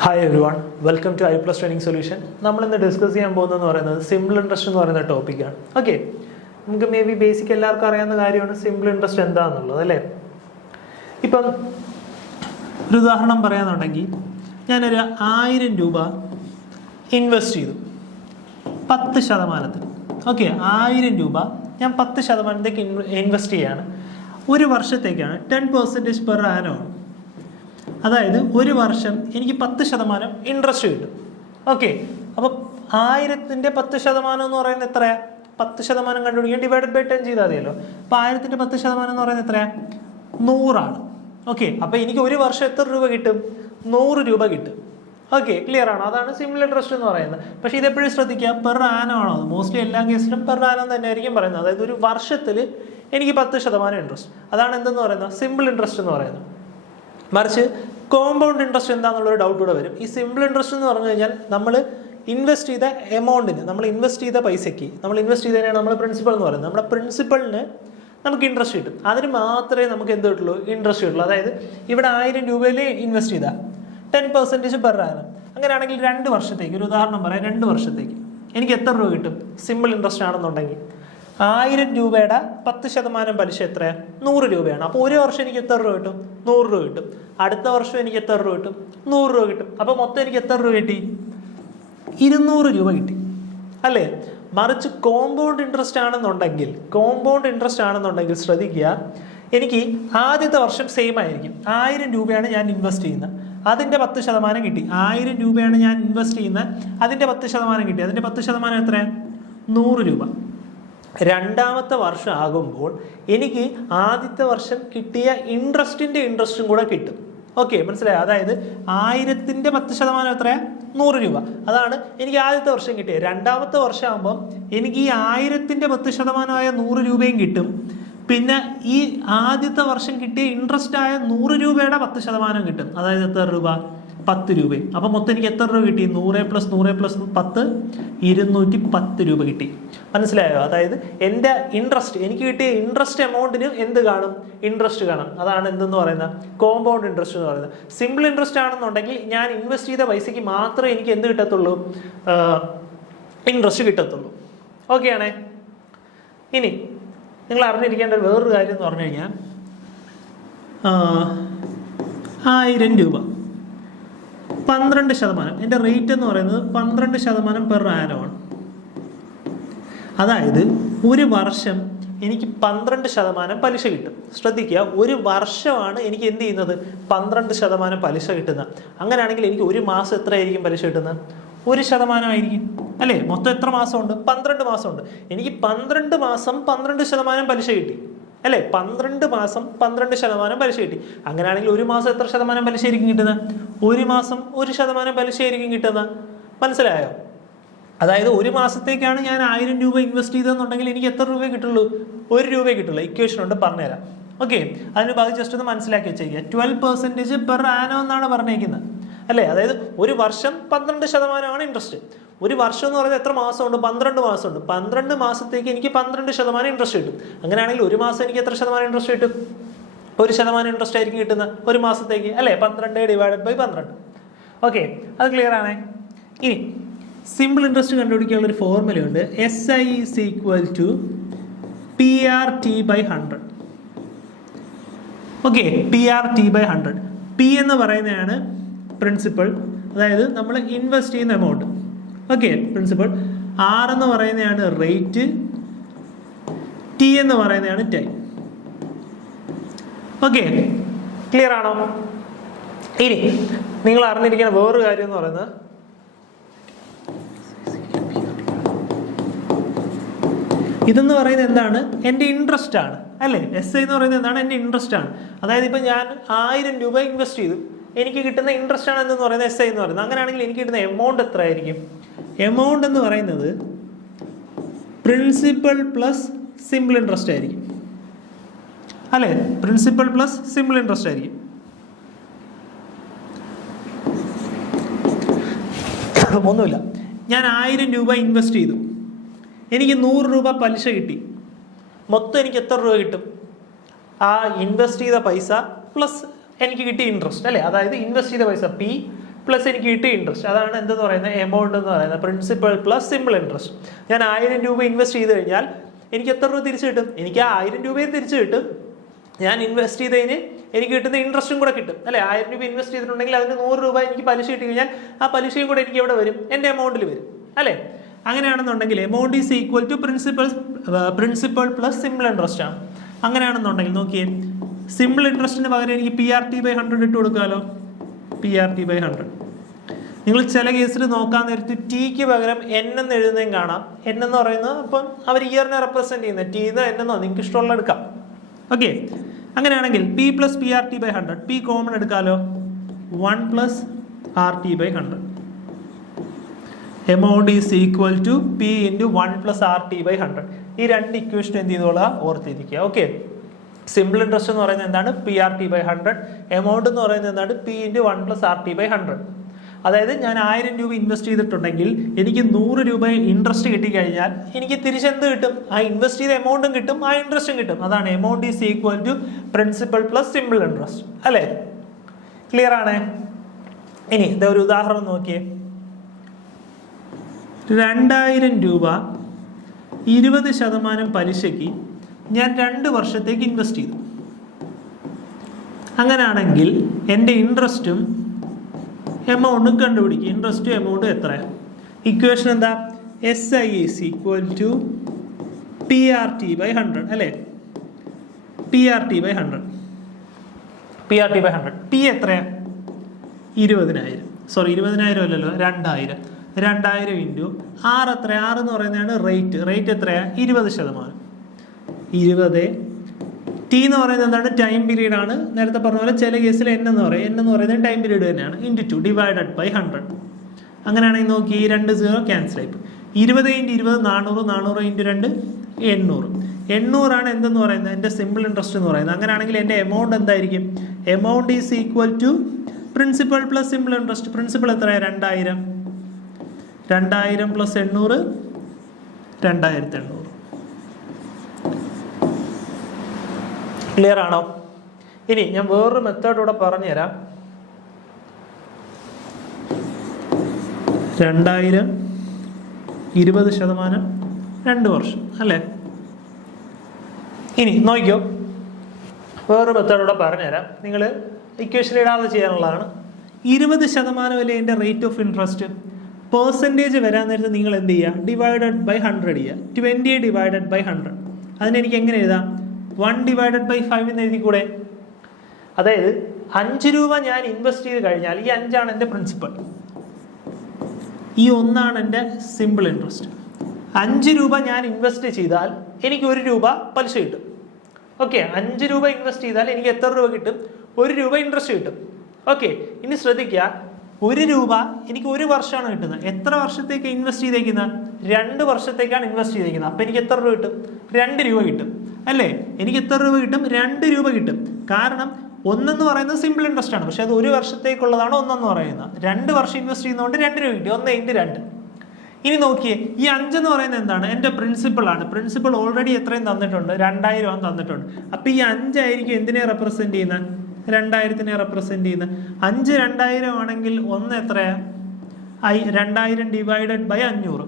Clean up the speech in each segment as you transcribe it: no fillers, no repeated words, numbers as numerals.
Hi every one, welcome to I plus training solution. നമ്മളിന്ന് discuss ചെയ്യാൻ പോകുന്നതെന്ന് പറയുന്നത് സിമ്പിൾ ഇൻട്രസ്റ്റ് എന്ന് പറയുന്ന ടോപ്പിക്കാണ്. ഓക്കെ, നമുക്ക് മേ ബി ബേസിക് എല്ലാവർക്കും അറിയാവുന്ന കാര്യമാണ് സിമ്പിൾ ഇൻട്രസ്റ്റ് എന്താണെന്നുള്ളത് അല്ലേ. ഇപ്പം ഒരു ഉദാഹരണം പറയാന്നുണ്ടെങ്കിൽ, ഞാനൊരു 1000 രൂപ ഇൻവെസ്റ്റ് ചെയ്തു 10%. ഓക്കെ, 1000 രൂപ ഞാൻ 10%ത്തേക്ക് ഇൻവെസ്റ്റ് ചെയ്യാണ്. ഒരു വർഷത്തേക്കാണ്, 10% പെർ ആനമാണ്. അതായത് ഒരു വർഷം എനിക്ക് 10% ഇൻട്രസ്റ്റ് കിട്ടും. ഓക്കെ, അപ്പോൾ 1000ന്റെ 10% എന്ന് പറയുന്നത് എത്രയാണ്? 10% കണ്ടുപിടിക്കാൻ ഡിവൈഡഡ് ബൈ 10 ചെയ്താൽ മതിയല്ലോ. അപ്പോൾ 1000ന്റെ 10% എന്ന് പറയുന്നത് എത്രയാണ്? 100 ആണ്. ഓക്കെ, അപ്പോൾ എനിക്ക് ഒരു വർഷം എത്ര രൂപ കിട്ടും? 100 രൂപ കിട്ടും. ഓക്കെ, ക്ലിയർ ആണോ? അതാണ് സിമ്പിൾ ഇൻട്രസ്റ്റ് എന്ന് പറയുന്നത്. പക്ഷേ ഇതെപ്പോഴും ശ്രദ്ധിക്കുക, പെർ ആനം ആണോ? മോസ്റ്റ്ലി എല്ലാ കേസിലും പെർ ആനം തന്നെ ആയിരിക്കും പറയുന്നത്. അതായത് ഒരു വർഷത്തിൽ എനിക്ക് 10% ഇൻട്രസ്റ്റ്, അതാണ് എന്തെന്ന് പറയുന്നത്? സിമ്പിൾ ഇൻട്രസ്റ്റ് എന്ന് പറയുന്നത്. മറിച്ച് കോമ്പൗണ്ട് ഇൻട്രസ്റ്റ് എന്താണെന്നുള്ളൊരു ഡൗട്ട് കൂടെ വരും. ഈ സിമ്പിൾ ഇൻട്രസ്റ്റ് എന്ന് പറഞ്ഞു കഴിഞ്ഞാൽ നമ്മൾ ഇൻവെസ്റ്റ് ചെയ്ത എമൗണ്ടിന്, നമ്മൾ ഇൻവെസ്റ്റ് ചെയ്ത പൈസയ്ക്ക്, നമ്മൾ ഇൻവെസ്റ്റ് ചെയ്തതിനാണ് നമ്മൾ പ്രിൻസിപ്പൾ എന്ന് പറയുന്നത്. നമ്മുടെ പ്രിൻസിപ്പളിന് നമുക്ക് ഇൻട്രസ്റ്റ് കിട്ടും. അതിന് മാത്രമേ നമുക്ക് എന്ത് കിട്ടുള്ളൂ? ഇൻട്രസ്റ്റ് കിട്ടുള്ളൂ. അതായത് ഇവിടെ 1000 രൂപയിൽ ഇൻവെസ്റ്റ് ചെയ്താൽ 10% പെർ ആനം. അങ്ങനെയാണെങ്കിൽ 2 വർഷത്തേക്ക്, ഒരു ഉദാഹരണം പറയാം, 2 വർഷത്തേക്ക് എനിക്ക് എത്ര രൂപ കിട്ടും? സിമ്പിൾ ഇൻട്രസ്റ്റ് ആണെന്നുണ്ടെങ്കിൽ 1000 രൂപയുടെ 10% പലിശ എത്രയാണ്? 100 രൂപയാണ്. അപ്പോൾ ഒരു വർഷം എനിക്ക് എത്ര രൂപ കിട്ടും? 100 രൂപ കിട്ടും. അടുത്ത വർഷം എനിക്ക് എത്ര രൂപ കിട്ടും? 100 രൂപ കിട്ടും. അപ്പോൾ മൊത്തം എനിക്ക് എത്ര രൂപ കിട്ടി? 200 രൂപ കിട്ടി അല്ലേ. മറിച്ച് കോമ്പൗണ്ട് ഇൻട്രസ്റ്റ് ആണെന്നുണ്ടെങ്കിൽ ശ്രദ്ധിക്കുക, എനിക്ക് ആദ്യത്തെ വർഷം സെയിം ആയിരിക്കും. 1000 രൂപയാണ് ഞാൻ ഇൻവെസ്റ്റ് ചെയ്യുന്നത്, അതിൻ്റെ 10% കിട്ടി. 1000 രൂപയാണ് ഞാൻ ഇൻവെസ്റ്റ് ചെയ്യുന്നത്, അതിൻ്റെ 10% കിട്ടി. അതിൻ്റെ 10% എത്രയാണ്? 100 രൂപ. രണ്ടാമത്തെ വർഷം ആകുമ്പോൾ എനിക്ക് ആദ്യത്തെ വർഷം കിട്ടിയ ഇൻട്രസ്റ്റും കൂടെ കിട്ടും. ഓക്കെ, മനസ്സിലായോ? അതായത് 1000ന്റെ 10% എത്രയാണ്? 100 രൂപ. അതാണ് എനിക്ക് ആദ്യത്തെ വർഷം കിട്ടിയത്. രണ്ടാമത്തെ വർഷം ആകുമ്പോൾ എനിക്ക് ഈ 1000ന്റെ 10%ആയ 100 രൂപയും കിട്ടും. പിന്നെ ഈ ആദ്യത്തെ വർഷം കിട്ടിയ ഇൻട്രസ്റ്റ് ആയ 100 രൂപയുടെ 10% കിട്ടും. അതായത് എത്ര രൂപ? 10 രൂപയും. അപ്പം മൊത്തം എനിക്ക് എത്ര രൂപ കിട്ടി? 100 + 100 + 10 210 രൂപ കിട്ടി. മനസ്സിലായോ? അതായത് എൻ്റെ ഇൻട്രസ്റ്റ്, എനിക്ക് കിട്ടിയ ഇൻട്രസ്റ്റ് എമൗണ്ടിന് എന്ത് കാണും? ഇൻട്രസ്റ്റ് കാണും. അതാണ് എന്തെന്ന് പറയുന്നത്? കോമ്പൗണ്ട് ഇൻട്രസ്റ്റ് എന്ന് പറയുന്നത്. സിമ്പിൾ ഇൻട്രസ്റ്റ് ആണെന്നുണ്ടെങ്കിൽ ഞാൻ ഇൻവെസ്റ്റ് ചെയ്ത പൈസയ്ക്ക് മാത്രമേ എനിക്ക് എന്ത് കിട്ടത്തുള്ളൂ? ഇൻട്രസ്റ്റ് കിട്ടത്തുള്ളൂ. ഓക്കെ ആണേ. ഇനി നിങ്ങൾ അറിഞ്ഞിരിക്കേണ്ട വേറൊരു കാര്യം എന്ന് പറഞ്ഞു കഴിഞ്ഞാൽ, 1000 രൂപ 12%, എൻ്റെ റേറ്റ് എന്ന് പറയുന്നത് 12% പെർ ആനമാണ്. അതായത് ഒരു വർഷം എനിക്ക് 12% പലിശ കിട്ടും. ശ്രദ്ധിക്കുക, ഒരു വർഷമാണ് എനിക്ക് എന്ത് ചെയ്യുന്നത്? 12% പലിശ കിട്ടുന്നത്. അങ്ങനെയാണെങ്കിൽ എനിക്ക് ഒരു മാസം എത്രയായിരിക്കും പലിശ കിട്ടുന്നത്? 1% ആയിരിക്കും അല്ലേ. മൊത്തം എത്ര മാസമുണ്ട്? 12 മാസമുണ്ട്. എനിക്ക് 12 മാസം 12% പലിശ കിട്ടി അല്ലേ. 12 മാസം 12% പലിശ കിട്ടി. അങ്ങനെയാണെങ്കിൽ ഒരു മാസം എത്ര ശതമാനം പലിശ ആയിരിക്കും കിട്ടുന്നത്? ഒരു മാസം 1% പലിശ ആയിരിക്കും കിട്ടുന്നത്. മനസ്സിലായോ? അതായത് ഒരു മാസത്തേക്കാണ് ഞാൻ 1000 രൂപ ഇൻവെസ്റ്റ് ചെയ്തതെന്നുണ്ടെങ്കിൽ എനിക്ക് എത്ര രൂപ കിട്ടുള്ളൂ? 1 രൂപ കിട്ടുള്ളൂ. ഇക്വേഷൻ ഉണ്ട്, പറഞ്ഞുതരാം. ഓക്കെ, അതിന് ഭാഗം ജസ്റ്റ് ഒന്ന് മനസ്സിലാക്കി വെച്ചേക്കുക. 12% പെർ ആനം എന്നാണ് പറഞ്ഞേക്കുന്നത് അല്ലേ. അതായത് ഒരു വർഷം 12% ഇൻട്രസ്റ്റ്. ഒരു വർഷം എന്ന് പറയുന്നത് എത്ര മാസമുണ്ട്? 12 മാസമുണ്ട്. 12 മാസത്തേക്ക് എനിക്ക് 12% ഇൻട്രസ്റ്റ് കിട്ടും. അങ്ങനെയാണെങ്കിൽ ഒരു മാസം എനിക്ക് എത്ര ശതമാനം ഇൻട്രസ്റ്റ് കിട്ടും? 1% ഇൻട്രസ്റ്റ് ആയിരിക്കും കിട്ടുന്നത് ഒരു മാസത്തേക്ക് അല്ലേ. 12 ഡിവൈഡഡ് ബൈ 12. ഓക്കെ, അത് ക്ലിയർ ആണേ. ഇനി സിമ്പിൾ ഇൻട്രസ്റ്റ് കണ്ടുപിടിക്കാനുള്ള ഒരു ഫോർമുലയുണ്ട്. SI = PRT/100. Okay, PRT/100. P എന്ന് പറയുന്നതാണ് പ്രിൻസിപ്പൾ, അതായത് നമ്മൾ ഇൻവെസ്റ്റ് ചെയ്യുന്ന എമൗണ്ട്. Okay, principal. R എന്ന് പറയുന്നതാണ് റേറ്റ്, T എന്ന് പറയുന്നതാണ് ടൈം. ഓക്കെ, ക്ലിയർ ആണോ? ഇനി നിങ്ങൾ അറിഞ്ഞിരിക്കുന്ന വേറൊരു കാര്യം എന്ന് പറയുന്നത്, ഇതെന്ന് പറയുന്നത് എന്താണ്? എൻ്റെ ഇൻട്രസ്റ്റ് ആണ് അല്ലേ. SI എന്ന് പറയുന്നത് എന്താണ്? എൻ്റെ ഇൻട്രസ്റ്റ് ആണ്. അതായത് ഇപ്പം ഞാൻ 1000 രൂപ ഇൻവെസ്റ്റ് ചെയ്തു, എനിക്ക് കിട്ടുന്ന ഇൻട്രസ്റ്റ് ആണ് എന്ന് പറയുന്നത് SI എന്ന് പറയുന്നത്. അങ്ങനെയാണെങ്കിൽ എനിക്ക് കിട്ടുന്ന എമൗണ്ട് എത്ര ആയിരിക്കും? എമൗണ്ട് എന്ന് പറയുന്നത് പ്രിൻസിപ്പൽ പ്ലസ് സിമ്പിൾ ഇൻട്രസ്റ്റ് ആയിരിക്കും അല്ലേ. പ്രിൻസിപ്പൽ പ്ലസ് സിമ്പിൾ ഇൻട്രസ്റ്റ് ആയിരിക്കും. ഒന്നുമില്ല, ഞാൻ 1000 രൂപ ഇൻവെസ്റ്റ് ചെയ്തു, എനിക്ക് 100 രൂപ പലിശ കിട്ടി. മൊത്തം എനിക്ക് എത്ര രൂപ കിട്ടും? ആ ഇൻവെസ്റ്റ് ചെയ്ത പൈസ പ്ലസ് എനിക്ക് കിട്ടിയ ഇൻട്രസ്റ്റ് അല്ലേ. അതായത് ഇൻവെസ്റ്റ് ചെയ്ത പൈസ P പ്ലസ് എനിക്ക് കിട്ടിയ ഇൻട്രസ്റ്റ്. അതാണ് എന്തെന്ന് പറയുന്നത്, എമൗണ്ട് എന്ന് പറയുന്നത്. Principal plus simple interest. ഞാൻ 1000 രൂപ ഇൻവെസ്റ്റ് ചെയ്ത് കഴിഞ്ഞാൽ എനിക്ക് എത്ര രൂപ തിരിച്ചു കിട്ടും? എനിക്ക് ആ 1000 രൂപയും തിരിച്ചു കിട്ടും. ഞാൻ ഇൻവെസ്റ്റ് ചെയ്തതിന് എനിക്ക് കിട്ടുന്ന ഇൻട്രസ്റ്റും കൂടെ കിട്ടും അല്ലേ. 1000 രൂപ ഇൻവെസ്റ്റ് ചെയ്തിട്ടുണ്ടെങ്കിൽ അതിന് 100 രൂപ എനിക്ക് പലിശ കിട്ടി കഴിഞ്ഞാൽ ആ പലിശയും കൂടെ എനിക്ക് എവിടെ വരും? എൻ്റെ എമൗണ്ടിൽ വരും അല്ലേ. അങ്ങനെയാണെന്നുണ്ടെങ്കിൽ amount is equal to principal plus simple interest ആണ്. അങ്ങനെയാണെന്നുണ്ടെങ്കിൽ നോക്കിയേ, സിമ്പിൾ ഇൻട്രസ്റ്റിന് പകരം എനിക്ക് PRT/100 ഇട്ട് കൊടുക്കാമല്ലോ. PRT/100. നിങ്ങൾ ചില കേസിൽ നോക്കാൻ നേരത്ത് ടിക്ക് പകരം N എന്ന് എഴുതുന്നതും കാണാം. N എന്ന് പറയുന്നത് അപ്പം അവർ ഇയറിനെ റെപ്രസെൻറ്റ് ചെയ്യുന്നത്. T എന്നോ N എന്നോ നിങ്ങൾക്ക് ഇഷ്ടമുള്ള എടുക്കാം. ഓക്കെ, അങ്ങനെയാണെങ്കിൽ P + PRT/100. P കോമൺ എടുക്കാമല്ലോ. 1 + RT/100. Amount is equal to P × 1 + RT/100. ഈ രണ്ട് ഇക്വേഷൻ എന്ത് ചെയ്തോളാം? ഓർത്തിരിക്കുക. ഓക്കെ, സിമ്പിൾ ഇൻട്രസ്റ്റ് എന്ന് പറയുന്നത് എന്താണ്? PRT/100. എമൗണ്ട് എന്ന് പറയുന്നത് എന്താണ്? P × 1 + RT/100. അതായത് ഞാൻ 1000 രൂപ ഇൻവെസ്റ്റ് ചെയ്തിട്ടുണ്ടെങ്കിൽ എനിക്ക് 100 രൂപ ഇൻട്രസ്റ്റ് കിട്ടിക്കഴിഞ്ഞാൽ എനിക്ക് തിരിച്ചെന്ത് കിട്ടും? ആ ഇൻവെസ്റ്റ് ചെയ്ത എമൗണ്ടും കിട്ടും, ആ ഇൻട്രസ്റ്റും കിട്ടും. അതാണ് amount is equal to principal plus simple interest അല്ലേ. ക്ലിയർ ആണേ? ഇനി ഇതാ ഒരു ഉദാഹരണം നോക്കിയേ. 2000 രൂപ 20% പലിശയ്ക്ക് ഞാൻ 2 വർഷത്തേക്ക് ഇൻവെസ്റ്റ് ചെയ്തു. അങ്ങനെയാണെങ്കിൽ എൻ്റെ ഇൻട്രസ്റ്റും എമൗണ്ടും കണ്ടുപിടിക്കുക. ഇൻട്രസ്റ്റും എമൗണ്ടും എത്ര? ഇക്വേഷൻ എന്താ? SI is equal to PRT/100 അല്ലേ. PRT/100. P എത്രയാ? 20,000. സോറി, 20,000 അല്ലല്ലോ, 2,000. 2,000 ഇൻറ്റു 6 എത്ര? 6 എന്ന് പറയുന്നതാണ് റേറ്റ്. റേറ്റ് എത്രയാ? 20%. 20. T എന്ന് പറയുന്നത് എന്താണ്? ടൈം പീരീഡ് ആണ്. നേരത്തെ പറഞ്ഞ പോലെ ചില കേസിൽ N എന്ന് പറയും. N എന്ന് പറയുന്നത് ടൈം പീരീഡ് തന്നെയാണ്. Into 2 divided by 100. അങ്ങനെയാണെങ്കിൽ നോക്കി, ഈ 2 0 ക്യാൻസൽ ആയി. 20 × 20 400. 400 × 2 800. 800 ആണ് എന്തെന്ന് പറയുന്നത്? എൻ്റെ സിമ്പിൾ ഇൻട്രസ്റ്റ് എന്ന് പറയുന്നത്. അങ്ങനെയാണെങ്കിൽ എൻ്റെ എമൗണ്ട് എന്തായിരിക്കും? Amount is equal to principal plus simple interest. Principal എത്രയാണ്? 2000. 2000 + 800 2800. ക്ലിയർ ആണോ? ഇനി ഞാൻ വേറൊരു മെത്തേഡ് കൂടെ പറഞ്ഞുതരാം. 2000 20% 2 വർഷം അല്ലേ. ഇനി നോക്കിയോ, വേറൊരു മെത്തേഡ് കൂടെ പറഞ്ഞുതരാം. നിങ്ങൾ ഇക്വേഷൻ ഇടാതെ ചെയ്യാനുള്ളതാണ്. 20% അല്ലേ എൻ്റെ റേറ്റ് ഓഫ് ഇൻട്രസ്റ്റ്. പെർസെൻറ്റേജ് വരാൻ നേരത്ത് നിങ്ങൾ എന്ത് ചെയ്യുക? ഡിവൈഡഡ് ബൈ 100 ചെയ്യുക. 20 ഡിവൈഡഡ് ബൈ 100. അതിനെനിക്ക് എങ്ങനെ എഴുതാം? 1 ഡിവൈഡഡ് ബൈ 5 എന്ന് എഴുതിക്കൂടെ? അതായത് 5 രൂപ ഞാൻ ഇൻവെസ്റ്റ് ചെയ്ത് കഴിഞ്ഞാൽ ഈ 5 ആണ് എൻ്റെ പ്രിൻസിപ്പൽ, ഈ 1 ആണ് എൻ്റെ സിമ്പിൾ ഇൻട്രസ്റ്റ്. 5 രൂപ ഞാൻ ഇൻവെസ്റ്റ് ചെയ്താൽ എനിക്ക് 1 രൂപ പലിശ കിട്ടും. ഓക്കെ, 5 രൂപ ഇൻവെസ്റ്റ് ചെയ്താൽ എനിക്ക് എത്ര രൂപ കിട്ടും? 1 രൂപ ഇൻട്രസ്റ്റ് കിട്ടും. ഓക്കെ, ഇനി ശ്രദ്ധിക്കുക, 1 രൂപ എനിക്ക് 1 വർഷമാണ് കിട്ടുന്നത്. എത്ര വർഷത്തേക്ക് ഇൻവെസ്റ്റ് ചെയ്തേക്കുന്നത്? 2 വർഷത്തേക്കാണ് ഇൻവെസ്റ്റ് ചെയ്തേക്കുന്നത്. അപ്പം എനിക്ക് എത്ര രൂപ കിട്ടും? 2 രൂപ കിട്ടും അല്ലേ. എനിക്ക് എത്ര രൂപ കിട്ടും? 2 രൂപ കിട്ടും. കാരണം 1 എന്ന് പറയുന്നത് സിമ്പിൾ ഇൻട്രസ്റ്റ് ആണ്, പക്ഷെ അത് 1 വർഷത്തേക്കുള്ളതാണ് 1 എന്ന് പറയുന്നത്. 2 വർഷം ഇൻവെസ്റ്റ് ചെയ്യുന്നതുകൊണ്ട് 2 രൂപ കിട്ടി. 1 × 2. ഇനി നോക്കിയേ, ഈ 5 എന്ന് പറയുന്നത് എന്താണ്? എൻ്റെ പ്രിൻസിപ്പൾ ആണ്. പ്രിൻസിപ്പൾ ഓൾറെഡി എത്രയും തന്നിട്ടുണ്ട്? 2000 തന്നിട്ടുണ്ട്. അപ്പം ഈ 5 ആയിരിക്കും എന്തിനെ റെപ്രസെൻറ്റ് ചെയ്യുന്നത്? 2000-നെ റെപ്രസെൻറ്റ് ചെയ്യുന്നത്. 5 2000 ആണെങ്കിൽ 1 എത്രയാ? 2000 divided by 500.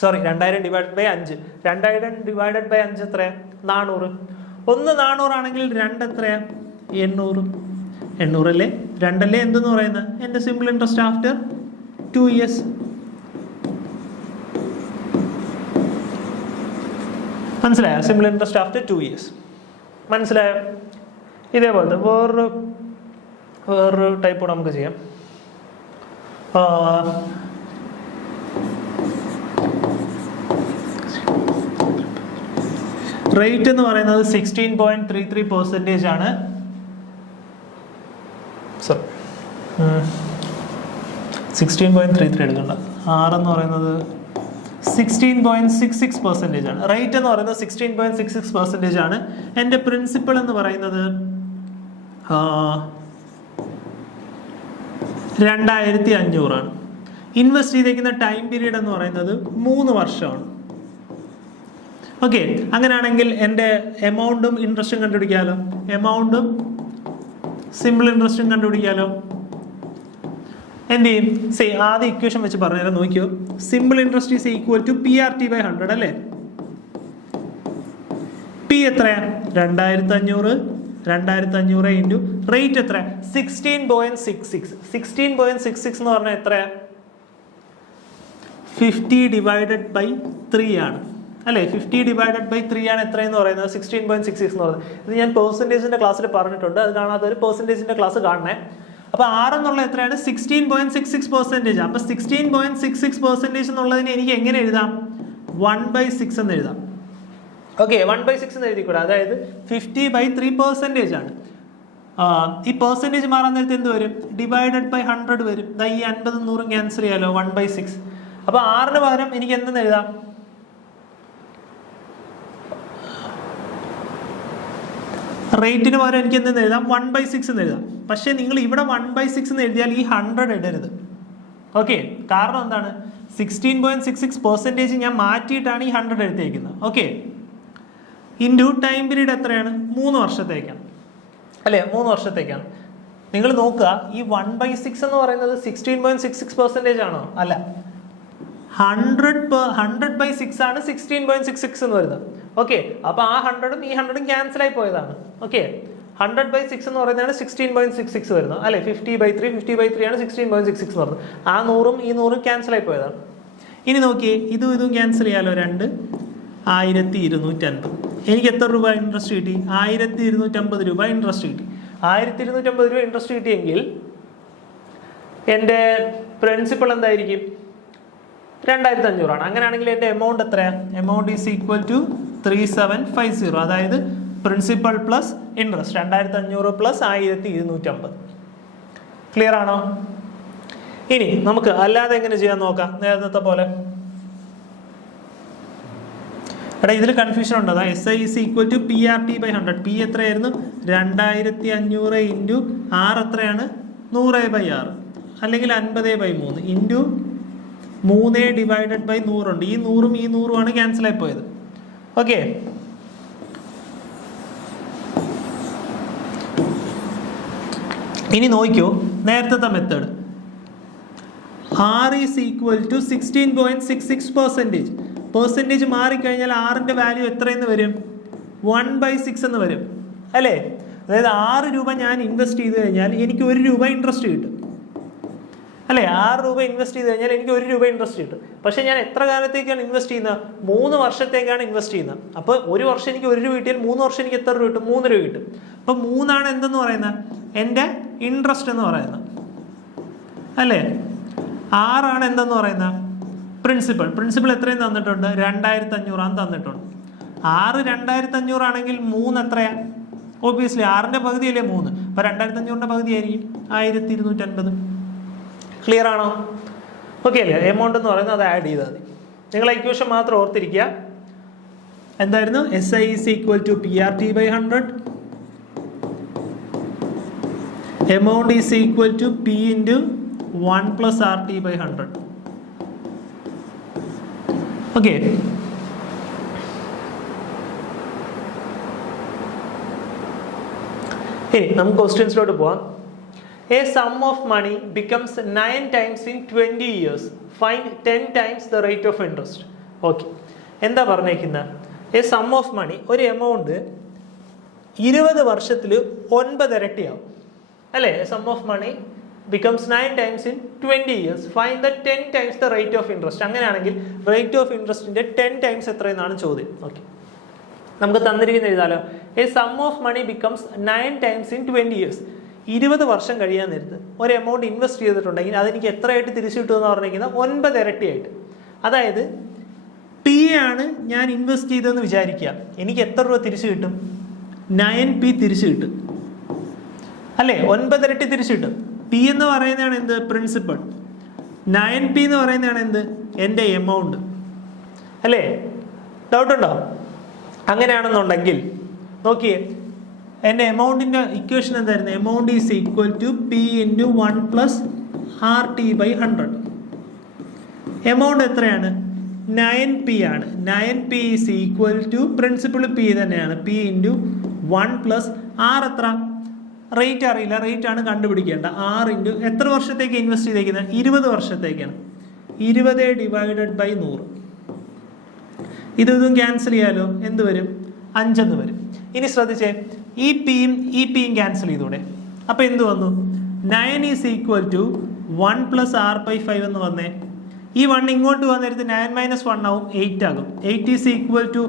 Sorry, 2000 divided by 5. 2000 divided by 5 എത്രയാ? 400. 1 400 ആണെങ്കിൽ 2 എത്രയാ? 800. 800 അല്ലേ? 2 അല്ലേ എന്തെന്ന് പറയുന്നത്? എൻ്റെ സിമ്പിൾ ഇൻട്രസ്റ്റ് ആഫ്റ്റർ 2 years. മനസ്സിലായോ? Simple interest after 2 years. മനസ്സിലായോ? ഇതേപോലത്തെ വേറൊരു ടൈപ്പ് കൂടെ നമുക്ക് ചെയ്യാം. റേറ്റ് എന്ന് പറയുന്നത് 16.33% ആണ്. സോറി, 16.33 എടുക്കണ്ട. R എന്ന് പറയുന്നത് 16.66% ആണ്. റേറ്റ് എന്ന് പറയുന്നത് 16.66% ആണ്. എൻ്റെ പ്രിൻസിപ്പൾ എന്ന് പറയുന്നത് 2500 ആണ്. ഇൻവെസ്റ്റ് ചെയ്തേക്കുന്ന ടൈം പീരീഡ് എന്ന് പറയുന്നത് 3 വർഷമാണ്. ഓക്കെ, അങ്ങനെയാണെങ്കിൽ എൻ്റെ എമൗണ്ടും ഇൻട്രസ്റ്റും കണ്ടുപിടിക്കാമല്ലോ. എമൗണ്ടും സിമ്പിൾ ഇൻട്രസ്റ്റും കണ്ടുപിടിക്കാമല്ലോ. എന്ത് ചെയ്യും? ആദ്യ ഇക്വേഷൻ വെച്ച് പറഞ്ഞുതരാം, നോക്കിയോ. Simple interest is equal to PRT/100 അല്ലേ. പി എത്രയാ? 2500. 2500 ഇൻറ്റു റേറ്റ് എത്ര? 16.66. 16.66 എന്ന് പറഞ്ഞാൽ എത്രയാ? 50/3 ആണ് അല്ലേ. 50/3 ആണ് എത്രയെന്ന് പറയുന്നത്? 16.66 എന്ന് പറയുന്നത്. ഇത് ഞാൻ പെർസെൻറ്റേജിൻ്റെ ക്ലാസ്സിൽ പറഞ്ഞിട്ടുണ്ട്, അത് കാണാത്തവർ പെർസെൻറ്റേജിൻ്റെ ക്ലാസ് കാണണേ. അപ്പോൾ 6 എന്നുള്ള എത്രയാണ്? 16.66%. അപ്പോൾ 16.66% എന്നുള്ളതിന് എനിക്ക് എങ്ങനെ എഴുതാം? 1/6 എന്ന് എഴുതാം. ഓക്കെ, 1/6 എന്ന് എഴുതിക്കൂടാ. അതായത് 50/3% ആണ്. ഈ പെർസെൻറ്റേജ് മാറാൻ നേരത്തെ എന്ത് വരും? /100 വരും. ഈ 50 100 ക്യാൻസൽ ചെയ്യാലോ, 1/6. അപ്പോൾ 6ന് പകരം എനിക്ക് എന്തെന്ന് എഴുതാം? റേറ്റിന് പകരം എനിക്ക് എന്തെന്ന് എഴുതാം? 1/6 എന്ന് എഴുതാം. പക്ഷേ നിങ്ങൾ ഇവിടെ 1/6 എന്ന് എഴുതിയാൽ ഈ 100 ഇടരുത്. ഓക്കെ, കാരണം എന്താണ്? 16.66% ഞാൻ മാറ്റിയിട്ടാണ് ഈ 100 എടുത്തേക്കുന്നത്. ഓക്കെ, ഇൻറ്റു ടൈം പീരീഡ് എത്രയാണ്? 3 വർഷത്തേക്കാണ് അല്ലേ. 3 വർഷത്തേക്കാണ്. നിങ്ങൾ നോക്കുക, ഈ 1/6 എന്ന് പറയുന്നത് 16.66% ആണോ? അല്ല, 100/6 ആണ് 16.66 എന്ന് വരുന്നത്. ഓക്കെ, അപ്പോൾ ആ 100ഉം ഈ 100ഉം ക്യാൻസൽ ആയി പോയതാണ്. ഓക്കെ, 100/6 എന്ന് പറയുന്നതാണ് 16.66 വരുന്നത് അല്ലേ. 50/3 ആണ് 16.66 എന്ന് പറയുന്നത്. ആ 100ഉം ഈ 100ഉം ക്യാൻസൽ ആയി പോയതാണ്. ഇനി നോക്കിയേ, ഇതും ക്യാൻസൽ ചെയ്യാലോ. 12,250. എനിക്ക് എത്ര രൂപ ഇൻട്രസ്റ്റ് കിട്ടി? 1,250 രൂപ ഇൻട്രസ്റ്റ് കിട്ടി. 1,250 രൂപ ഇൻട്രസ്റ്റ് കിട്ടിയെങ്കിൽ എൻ്റെ പ്രിൻസിപ്പൾ എന്തായിരിക്കും? 2,500 ആണ്. അങ്ങനെയാണെങ്കിൽ എൻ്റെ എമൗണ്ട് എത്രയാണ്? Amount is equal to 3750. അതായത് principal plus interest 2,500 plus 1,250. Clear ആണോ? ഇനി നമുക്ക് അല്ലാതെ എങ്ങനെ ചെയ്യാൻ നോക്കാം, നേരത്തെ പോലെ. എടാ, ഇതിൽ കൺഫ്യൂഷൻ ഉണ്ടോ? SI is equal to PRT/100. P എത്രയായിരുന്നു? 2,500 ഇൻറ്റു 6 എത്രയാണ്? 100/6 അല്ലെങ്കിൽ 50/3 ഇൻറ്റു 3/100 ഉണ്ട്. ഈ 100ഉം ഈ 100ഉം ആണ് ക്യാൻസൽ ആയി പോയത്. ഓക്കെ, ഇനി നോക്കിയോ നേരത്തെ method. R is equal to 16.66%. Percentage മാറിക്കഴിഞ്ഞാൽ ആറിൻ്റെ വാല്യൂ എത്രയെന്ന് വരും? 1/6 എന്ന് വരും അല്ലേ. അതായത് 6 രൂപ ഞാൻ ഇൻവെസ്റ്റ് ചെയ്ത് കഴിഞ്ഞാൽ എനിക്ക് 1 രൂപ ഇൻട്രസ്റ്റ് കിട്ടും അല്ലേ. 6 രൂപ ഇൻവെസ്റ്റ് ചെയ്ത് കഴിഞ്ഞാൽ എനിക്ക് 1 രൂപ ഇൻട്രസ്റ്റ് കിട്ടും. പക്ഷേ ഞാൻ എത്ര കാലത്തേക്കാണ് ഇൻവെസ്റ്റ് ചെയ്യുന്നത്? 3 വർഷത്തേക്കാണ് ഇൻവെസ്റ്റ് ചെയ്യുന്നത്. അപ്പോൾ 1 വർഷം എനിക്ക് 1 രൂപ കിട്ടിയാൽ 3 വർഷം എനിക്ക് എത്ര രൂപ കിട്ടും? 3 രൂപ കിട്ടും. അപ്പോൾ 3 ആണ് എന്തെന്ന് പറയുന്നത്? എൻ്റെ ഇൻട്രസ്റ്റ് എന്ന് പറയുന്നത് അല്ലേ. 6 ആണ് എന്തെന്ന് പറയുന്നത്? പ്രിൻസിപ്പൾ എത്രയും തന്നിട്ടുണ്ട്? 2,500 തന്നിട്ടുണ്ട്. 6 2,500 ആണെങ്കിൽ 3 എത്രയാണ്? ഒബ്വിയസ്ലി 6ൻ്റെ പകുതിയല്ലേ 3. അപ്പോൾ 2,500ൻ്റെ പകുതി ആയിരിക്കും 1,250. ക്ലിയർ ആണോ? ഓക്കെ അല്ലേ. എമൗണ്ട് എന്ന് പറയുന്നത് അത് ആഡ് ചെയ്താൽ മതി. നിങ്ങൾ ഇക്വേഷൻ മാത്രം ഓർത്തിരിക്കുക. എന്തായിരുന്നു? SI is equal to PRT/100. Amount is equal to P into 1 + RT/100. Okay, ഇനി നമുക്ക് ക്വസ്റ്റ്യൻസിലോട്ട് പോവാം. A sum of money becomes 9 times in 20 years. Find 10 times the rate of interest. Okay, എന്താ പറഞ്ഞേക്കുന്നത്? A sum of money, ഒരു amount 20 വർഷത്തിൽ 9 ഇരട്ടിയാവും അല്ലേ. A sum of money becomes 9 times in 20 years. Find the 10 times the rate of interest. അങ്ങനെയാണെങ്കിൽ rate of ഇൻട്രസ്റ്റിൻ്റെ 10 times എത്രയെന്നാണ് ചോദ്യം. Okay, നമുക്ക് തന്നിരിക്കുന്ന എഴുതാലോ. A sum of money becomes 9 times in 20 years. 20 വർഷം കഴിയാൻ നേരത്ത് ഒരു എമൗണ്ട് ഇൻവെസ്റ്റ് ചെയ്തിട്ടുണ്ടെങ്കിൽ അതെനിക്ക് എത്രയായിട്ട് തിരിച്ചു കിട്ടുമെന്ന് പറഞ്ഞിരിക്കുന്നത് 9 ഇരട്ടിയായിട്ട്. അതായത് P ആണ് ഞാൻ ഇൻവെസ്റ്റ് ചെയ്തതെന്ന് വിചാരിക്കുക. എനിക്ക് എത്ര രൂപ തിരിച്ചു കിട്ടും? 9P തിരിച്ചു കിട്ടും അല്ലേ. 9 ഇരട്ടി തിരിച്ചു കിട്ടും. P എന്ന് പറയുന്നതാണ് എന്ത്? പ്രിൻസിപ്പൾ. 9P എന്ന് പറയുന്നതാണ് എന്ത്? എൻ്റെ എമൗണ്ട് അല്ലേ. ഡൗട്ടുണ്ടോ? അങ്ങനെയാണെന്നുണ്ടെങ്കിൽ നോക്കിയേ, എൻ്റെ എമൗണ്ടിൻ്റെ ഇക്വേഷൻ എന്തായിരുന്നു? Amount is equal to P into 1 + RT/100. Amount എത്രയാണ്? 9P ആണ്. 9P is equal to principal P തന്നെയാണ്. P ഇൻറ്റു 1 + R എത്ര? റേറ്റ് അറിയില്ല, റേറ്റ് ആണ് കണ്ടുപിടിക്കേണ്ട. 6 ഇൻറ്റു എത്ര വർഷത്തേക്ക് ഇൻവെസ്റ്റ് ചെയ്തേക്കുന്നത്? 20 വർഷത്തേക്കാണ്. 20 ഡിവൈഡഡ് ബൈ 100. ഇതും ക്യാൻസൽ ചെയ്യാലോ, എന്ത് വരും? 5 എന്ന് വരും. ഇനി ശ്രദ്ധിച്ചേ, ഈ പിയും ക്യാൻസൽ ചെയ്തൂടെ? അപ്പോൾ എന്ത് വന്നു? 9 is equal to 1 plus r/5 എന്ന് വന്നേ. ഈ 1 ഇങ്ങോട്ട് വന്നിരുത്ത് 9 മൈനസ് 1 ആവും, 8 ആകും. 8 ഈസ് ഈക്വൽ ടു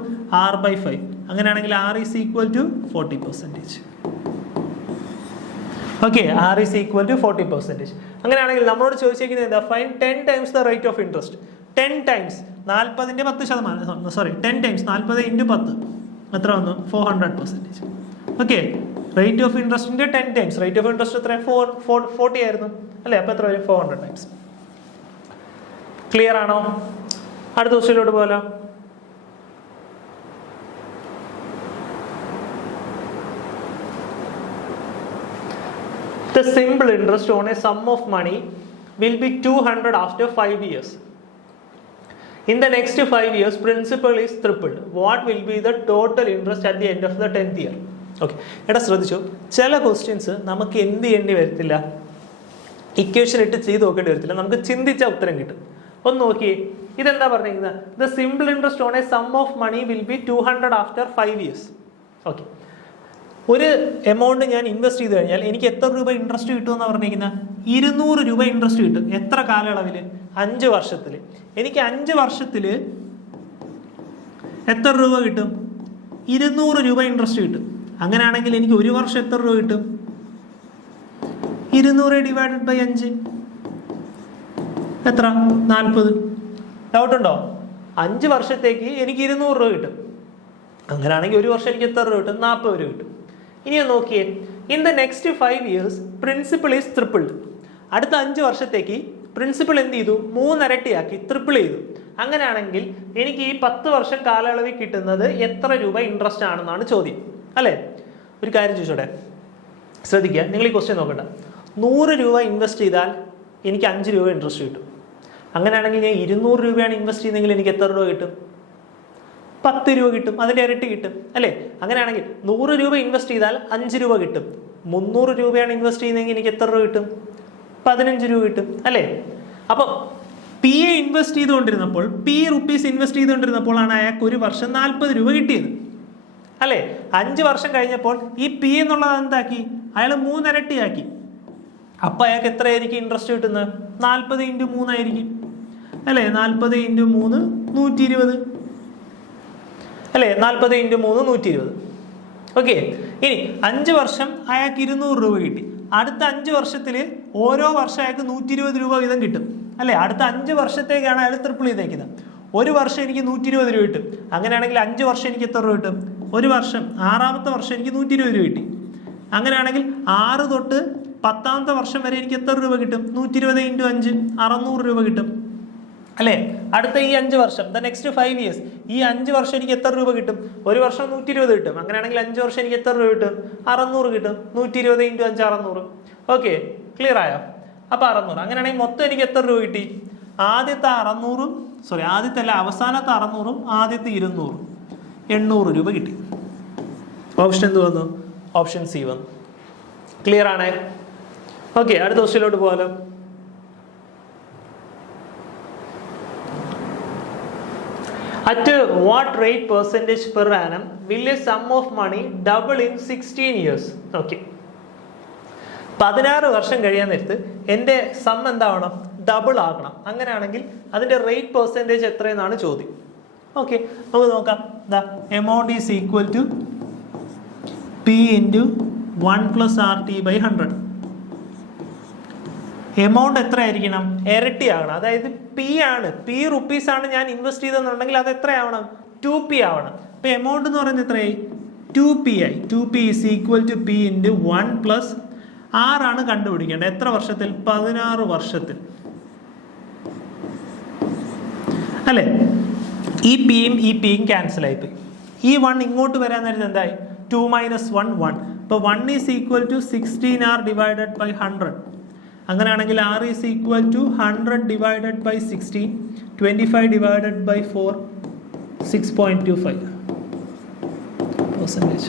r/5. അങ്ങനെയാണെങ്കിൽ r is equal to 40%. Okay, r is equal to 40%. അങ്ങനെയാണെങ്കിൽ നമ്മളോട് ചോദിച്ചിരിക്കുന്നത് എന്താ? Find 10 times the rate of interest. 10 times 40ന്റെ 10%, സോറി 10 ടൈംസ് 40 ഇൻറ്റു 10 എത്ര വന്നു? 400%. ഓക്കെ, റേറ്റ് ഓഫ് ഇൻട്രസ്റ്റിന്റെ 10 ടൈംസ്. റേറ്റ് ഓഫ് ഇൻട്രസ്റ്റ് എത്ര? 40 ആയിരുന്നു അല്ലേ? അപ്പോൾ എത്ര വരും? 400 ടൈംസ്. ക്ലിയർ ആണോ? അടുത്ത ക്വസ്റ്റ്യനിലോട്ട് പോകാലോ. The simple interest on a sum of money will be 200 after 5 years. In the next 5 years, principal is tripled. What will be the total interest at the end of the 10th year? Okay, എടാ ശ്രദ്ധിച്ചു, ചില questions നമുക്ക് എന്ത് ചെയ്യേണ്ടി വരത്തില്ല, equation ഇട്ട് ചെയ്ത് നോക്കേണ്ടി വരത്തില്ല, നമുക്ക് ചിന്തിച്ച ഉത്തരം കിട്ടും. ഒന്ന് നോക്കിയേ, ഇതെന്താ പറഞ്ഞിരിക്കുന്നത്? The simple interest on a sum of money will be 200 after 5 years. Okay, ഒരു എമൗണ്ട് ഞാൻ ഇൻവെസ്റ്റ് ചെയ്ത് കഴിഞ്ഞാൽ എനിക്ക് എത്ര രൂപ ഇൻട്രസ്റ്റ് കിട്ടുമെന്ന് പറഞ്ഞിരിക്കുന്നത്? 200 രൂപ ഇൻട്രസ്റ്റ് കിട്ടും. എത്ര കാലയളവിൽ? 5 വർഷത്തിൽ. എനിക്ക് 5 വർഷത്തിൽ എത്ര രൂപ കിട്ടും? 200 രൂപ ഇൻട്രസ്റ്റ് കിട്ടും. അങ്ങനെയാണെങ്കിൽ എനിക്ക് ഒരു വർഷം എത്ര രൂപ കിട്ടും? 200 ഡിവൈഡഡ് ബൈ 5 എത്ര? 40. ഡൗട്ട് ഉണ്ടോ? 5 വർഷത്തേക്ക് എനിക്ക് 200 രൂപ കിട്ടും. അങ്ങനെയാണെങ്കിൽ ഒരു വർഷം എനിക്ക് എത്ര രൂപ കിട്ടും? 40 രൂപ കിട്ടും. ഇനി നോക്കിയേ, in the next 5 years principal is tripled. അടുത്ത 5 വർഷത്തേക്ക് പ്രിൻസിപ്പൾ എന്ത് ചെയ്തു? 3 ഇരട്ടിയാക്കി, ട്രിപ്പിൾ ചെയ്തു. അങ്ങനെയാണെങ്കിൽ എനിക്ക് ഈ 10 വർഷം കാലയളവിൽ കിട്ടുന്നത് എത്ര രൂപ ഇൻട്രസ്റ്റ് ആണെന്നാണ് ചോദ്യം അല്ലേ? ഒരു കാര്യം ചോദിച്ചോട്ടെ, ശ്രദ്ധിക്കുക, നിങ്ങൾ ഈ ക്വസ്റ്റ്യൻ നോക്കണ്ട. 100 രൂപ ഇൻവെസ്റ്റ് ചെയ്താൽ എനിക്ക് 5 രൂപ ഇൻട്രസ്റ്റ് കിട്ടും. അങ്ങനെയാണെങ്കിൽ ഞാൻ 200 രൂപയാണ് ഇൻവെസ്റ്റ് ചെയ്യുന്നതെങ്കിൽ എനിക്ക് എത്ര രൂപ കിട്ടും? 10 രൂപ കിട്ടും, അതിൻ്റെ ഇരട്ടി കിട്ടും അല്ലേ? അങ്ങനെയാണെങ്കിൽ 100 രൂപ ഇൻവെസ്റ്റ് ചെയ്താൽ 5 രൂപ കിട്ടും. 300 രൂപയാണ് ഇൻവെസ്റ്റ് ചെയ്യുന്നതെങ്കിൽ എനിക്ക് എത്ര രൂപ കിട്ടും? 15 രൂപ കിട്ടും അല്ലേ? അപ്പം പി എ ഇൻവെസ്റ്റ് ചെയ്തുകൊണ്ടിരുന്നപ്പോൾ, റുപ്പീസ് ഇൻവെസ്റ്റ് ചെയ്തുകൊണ്ടിരുന്നപ്പോഴാണ് അയാൾക്ക് ഒരു വർഷം 40 രൂപ കിട്ടിയത് അല്ലേ? 5 വർഷം കഴിഞ്ഞപ്പോൾ ഈ പി എന്നുള്ളത് എന്താക്കി? അയാൾ 3 ഇരട്ടിയാക്കി. അപ്പം അയാൾക്ക് എത്രയായിരിക്കും ഇൻട്രസ്റ്റ് കിട്ടുന്നത്? 40 ഇൻറ്റു 3 ആയിരിക്കും അല്ലേ? 40 ഇൻറ്റു 3 120 അല്ലേ? 40 ഇൻറ്റു 3 120. ഓക്കെ, ഇനി 5 വർഷം അയാൾക്ക് 200 രൂപ കിട്ടി. അടുത്ത 5 വർഷത്തിൽ ഓരോ വർഷം അയാൾക്ക് 120 രൂപ വീതം കിട്ടും അല്ലേ? അടുത്ത 5 വർഷത്തേക്കാണ് അയാൾ ട്രിപ്പിൾ ചെയ്തേക്കുന്നത്. ഒരു വർഷം എനിക്ക് 120 രൂപ കിട്ടും. അങ്ങനെയാണെങ്കിൽ 5 വർഷം എനിക്ക് എത്ര രൂപ കിട്ടും? ഒരു വർഷം 6ാമത്തെ വർഷം എനിക്ക് 120 രൂപ കിട്ടി. അങ്ങനെയാണെങ്കിൽ 6 തൊട്ട് 10ാമത്തെ വർഷം വരെ എനിക്ക് എത്ര രൂപ കിട്ടും? 120 ഇൻറ്റു 5 600 രൂപ കിട്ടും അല്ലേ? അടുത്ത ഈ 5 വർഷം, ദ നെക്സ്റ്റ് 5 years, ഈ 5 വർഷം എനിക്ക് എത്ര രൂപ കിട്ടും? ഒരു വർഷം 120 കിട്ടും. അങ്ങനെയാണെങ്കിൽ 5 വർഷം എനിക്ക് എത്ര രൂപ കിട്ടും? 600 കിട്ടും. 120 ഇൻറ്റു 5 600. ഓക്കെ, ക്ലിയർ ആയോ? അപ്പോൾ 600. അങ്ങനെയാണെങ്കിൽ മൊത്തം എനിക്ക് എത്ര രൂപ കിട്ടി? ആദ്യത്തെ 600ഉം ആദ്യത്തെ അല്ല, അവസാനത്തെ 600ഉം ആദ്യത്തെ 200ഉം 800 രൂപ കിട്ടി. ഓപ്ഷൻ എന്ത് വന്നു? ഓപ്ഷൻ സി വന്നു. ക്ലിയർ ആണേ? ഓക്കെ, അടുത്ത ക്വസ്റ്റ്യനിലോട്ട് പോകാലോ. At what rate percentage per annum will a sum of money double in 16 years? Okay. 16 വർഷം കഴിയാൻ നേരത്ത് എൻ്റെ സം എന്താവണം? ഡബിൾ ആകണം. അങ്ങനെയാണെങ്കിൽ അതിൻ്റെ റേറ്റ് പെർസെൻറ്റേജ് എത്രയെന്നാണ് ചോദ്യം. ഓക്കെ, നമുക്ക് നോക്കാം. The amount is equal to P into 1 + RT/100. Amount എത്ര ആയിരിക്കണം? ഇരട്ടിയാകണം. അതായത് പി റുപ്പീസ് ആണ് ഞാൻ ഇൻവെസ്റ്റ് ചെയ്തെന്നുണ്ടെങ്കിൽ അത് എത്രയാവണം? 2p ആവണം. അപ്പോൾ എമൗണ്ട് എന്ന് പറയുന്നത് എത്രയായി? 2p ആയി. 2p is equal to P into 1 + R ആണ് കണ്ടുപിടിക്കേണ്ടത്. എത്ര വർഷത്തിൽ? 16 വർഷത്തിൽ അല്ലേ? ഈ പിയും ക്യാൻസൽ ആയിപ്പോയി. ഈ 1 ഇങ്ങോട്ട് വരാൻ നേരത്തെ എന്തായി? 2 - 1 1. അപ്പോൾ 1 is equal to 16R divided by 100. അങ്ങനെയാണെങ്കിൽ R is equal to 100 divided by 16, 25 divided by 4, 6.25%.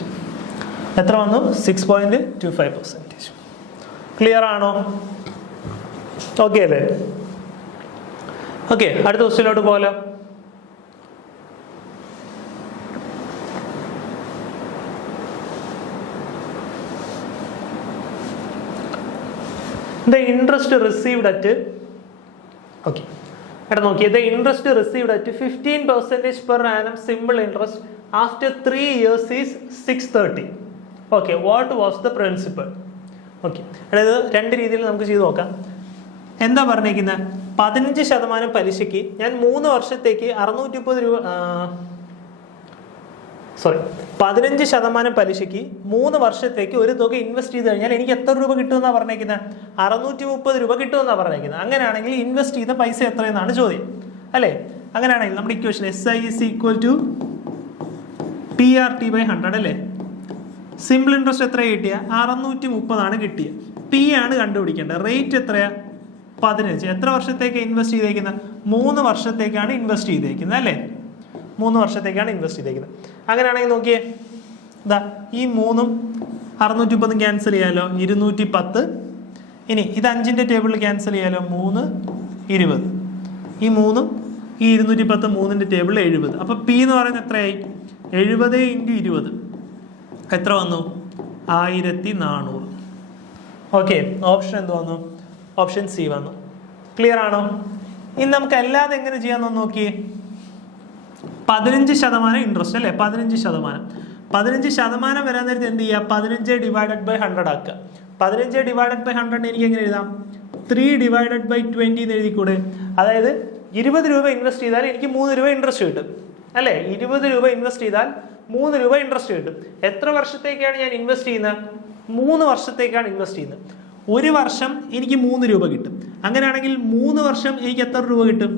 എത്ര വന്നു? 6.25%. ക്ലിയർ ആണോ? ഓക്കെ അല്ലേ? ഓക്കെ, അടുത്ത ക്വസ്റ്റ്യനിലോട്ട് പോകാലോ. The interest received at, okay, എടാ നോക്കിയേ, the interest received at 15% per annum simple interest after 3 years is 630. Okay, what was the principal? Okay, അതായത് രണ്ട് രീതിയിൽ നമുക്ക് ചെയ്ത് നോക്കാം. എന്താ പറഞ്ഞേക്കുന്നത്? 15% പലിശയ്ക്ക് ഞാൻ 3 വർഷത്തേക്ക് 630 രൂപ, 15% പലിശയ്ക്ക് 3 വർഷത്തേക്ക് ഒരു തുക ഇൻവെസ്റ്റ് ചെയ്ത് കഴിഞ്ഞാൽ എനിക്ക് എത്ര രൂപ കിട്ടുമെന്നാണ് പറഞ്ഞേക്കുന്നത്? 630 രൂപ കിട്ടുമെന്നാണ് പറഞ്ഞേക്കുന്നത്. അങ്ങനെയാണെങ്കിൽ ഇൻവെസ്റ്റ് ചെയ്ത പൈസ എത്രയെന്നാണ് ചോദ്യം, അല്ലേ? അങ്ങനെയാണെങ്കിൽ നമ്മുടെ equation SI is equal to PRT/100 അല്ലേ? സിമ്പിൾ ഇൻട്രസ്റ്റ് എത്ര കിട്ടിയ? 630 കിട്ടിയത്. പി ആണ് കണ്ടുപിടിക്കേണ്ടത്. റേറ്റ് എത്രയാ? 15. എത്ര വർഷത്തേക്ക് ഇൻവെസ്റ്റ് ചെയ്തേക്കുന്നത്? 3 വർഷത്തേക്കാണ് ഇൻവെസ്റ്റ് ചെയ്തേക്കുന്നത്, അല്ലേ? 3 വർഷത്തേക്കാണ് ഇൻവെസ്റ്റ് ചെയ്തേക്കുന്നത്. അങ്ങനെയാണെങ്കിൽ നോക്കിയേ, ഇതാ ഈ 3ഉം 630 ക്യാൻസൽ ചെയ്യാലോ, 210. ഇനി ഇത് 5ന്റെ ടേബിളിൽ ക്യാൻസൽ ചെയ്യാലോ, 3 20. ഈ 3ഉം ഈ 210 3ന്റെ ടേബിളിൽ 70. അപ്പോൾ പി എന്ന് പറയുന്നത് എത്രയായി? 70 × 20 എത്ര വന്നു? 1400. ഓക്കെ, ഓപ്ഷൻ എന്ത് വന്നു? ഓപ്ഷൻ സി വന്നു. ക്ലിയർ ആണോ? ഇനി നമുക്ക് അല്ലാതെ എങ്ങനെ ചെയ്യാമെന്ന് നോക്കിയേ. 15% ഇൻട്രസ്റ്റ് അല്ലേ? 15% വരാൻ നേരത്തെ എന്ത് ചെയ്യുക? 15 ഡിവൈഡഡ് ബൈ 100 ആക്കുക. 15 ഡിവൈഡഡ് ബൈ 100 എനിക്ക് എങ്ങനെ എഴുതാം? 3 ഡിവൈഡഡ് ബൈ 20 എന്ന് എഴുതിക്കൂടെ? അതായത് 20 രൂപ ഇൻവെസ്റ്റ് ചെയ്താൽ എനിക്ക് 3 രൂപ ഇൻട്രസ്റ്റ് കിട്ടും, അല്ലേ? 20 രൂപ ഇൻവെസ്റ്റ് ചെയ്താൽ 3 രൂപ ഇൻട്രസ്റ്റ് കിട്ടും. എത്ര വർഷത്തേക്കാണ് ഞാൻ ഇൻവെസ്റ്റ് ചെയ്യുന്നത്? 3 വർഷത്തേക്കാണ് ഇൻവെസ്റ്റ് ചെയ്യുന്നത്. 1 വർഷം എനിക്ക് 3 രൂപ കിട്ടും. അങ്ങനെയാണെങ്കിൽ 3 വർഷം എനിക്ക് എത്ര രൂപ കിട്ടും?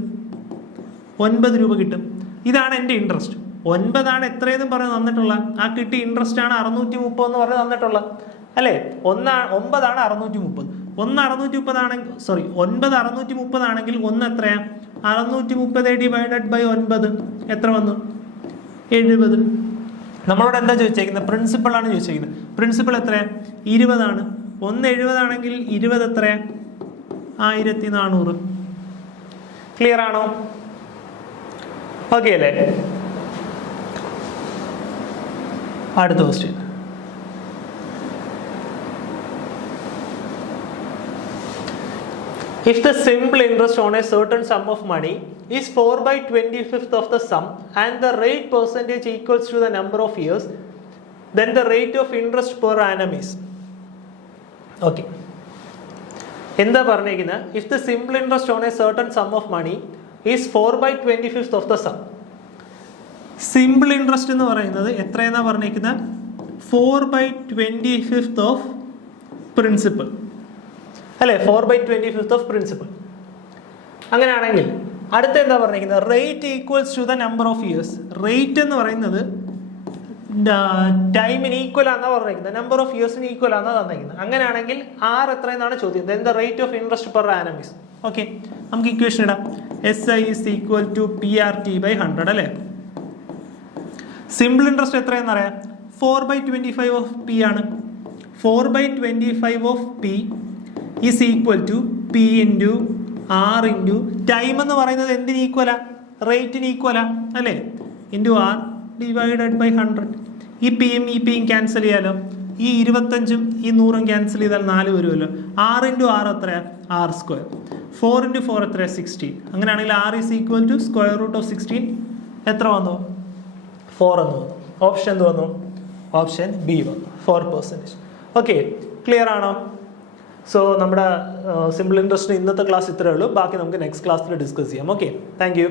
9 രൂപ കിട്ടും. ഇതാണ് എൻ്റെ ഇൻട്രസ്റ്റ്. 9 എത്രയെന്നും പറഞ്ഞ് തന്നിട്ടുള്ള ആ കിട്ടിയ ഇൻട്രസ്റ്റ് ആണ് 630 എന്ന് പറഞ്ഞ് തന്നിട്ടുള്ള, അല്ലേ? 9 630. 9 630 ആണെങ്കിൽ 9 630 ആണെങ്കിൽ 1 എത്രയാ? 630 ഡിവൈഡഡ് ബൈ 9 എത്ര വന്നു? 70. നമ്മളോട് എന്താ ചോദിച്ചേക്കുന്നത്? പ്രിൻസിപ്പൾ ആണ് ചോദിച്ചേക്കുന്നത്. പ്രിൻസിപ്പൾ എത്രയാ? 20 ആണ്. 1 70 ആണെങ്കിൽ 20 എത്രയാ? 1400. ക്ലിയർ ആണോ? ഓക്കെ അല്ലേ? അടുത്ത question. If the simple interest on a certain sum of money is 4/25 of the sum and the rate percentage equals to the number of years, then the rate of interest per annum is. Okay. എന്താ പറഞ്ഞേക്കുന്നത്? If the simple interest on a certain sum of money is 4/25 of the sum. Simple interest എന്ന് പറയുന്നത് എത്രയെന്നാ പറഞ്ഞേക്കുന്നത്? 4/25 of principal, അല്ലേ? 4/25 of principal. അങ്ങനെയാണെങ്കിൽ അടുത്ത എന്താ പറഞ്ഞേക്കുന്നത്? Rate equals to the number of years. Rate എന്ന് പറയുന്നത് ടൈമിന് ഈക്വൽ ആണെന്നാ പറഞ്ഞേക്കുന്നത്, നമ്പർ ഓഫ് ഇയേഴ്സിന് ഈക്വൽ ആണെന്നാ തന്നേക്കുന്നത്. അങ്ങനെയാണെങ്കിൽ ആർ എത്രയെന്നാണ് ചോദ്യം. Then the rate of interest per annum is. Okay, നമുക്ക് ഇക്വേഷൻ ഇടാം. SI is equal to PRT/100 അല്ലേ? സിമ്പിൾ ഇൻട്രസ്റ്റ് എത്രയെന്ന് അറിയാം? 4/25 ഓഫ് പി ആണ്. 4/25 of P is equal to P into R into time എന്ന് പറയുന്നത് എന്തിന് ഈക്വലാ? റേറ്റിന് ഈക്വലാ, അല്ലേ? Into R divided by 100. ഈ പിയും ഈ പിയും ക്യാൻസൽ ചെയ്യാലോ. ഈ 25ഉം ഈ 100ഉം ക്യാൻസൽ ചെയ്താൽ 4 വരുമല്ലോ. 6 × 6 എത്രയാ? R². 4 × 4 എത്രയാ? 16. അങ്ങനെയാണെങ്കിൽ R is equal to square root of 16 എത്ര വന്നു? 4 എന്ന് വന്നു. ഓപ്ഷൻ എന്ത് വന്നു? ഓപ്ഷൻ ബി വന്നു, 4%. ഓക്കെ, ക്ലിയർ ആണോ? സോ നമ്മുടെ സിമ്പിൾ ഇൻട്രസ്റ്റിന് ഇന്നത്തെ ക്ലാസ് ഇത്രയേ ഉള്ളൂ. ബാക്കി നമുക്ക് നെക്സ്റ്റ് ക്ലാസ്സിൽ ഡിസ്കസ് ചെയ്യാം. Okay, thank you.